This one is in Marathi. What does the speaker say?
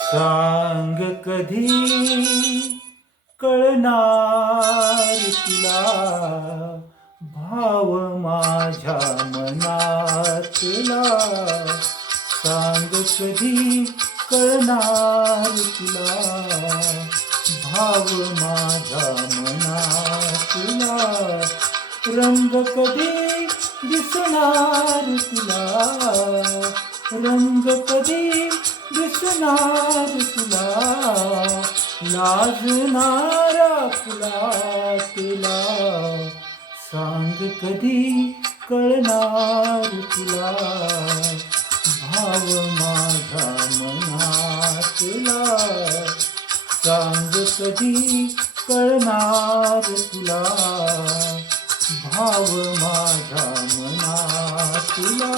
सांग कधी कळणार तुला भाव माझ्या मनातला. सांग कधी कळणार तुला भाव माझ्या मनातला. रंग कधी दिसणार तुला, रंग कधी दिसणार तुला, लाजणारा फुलातला. सांग कधी कळणार तुला भाव माझ्या मनातला. सांग कधी कळणार तुला भाव माझ्या मनातला.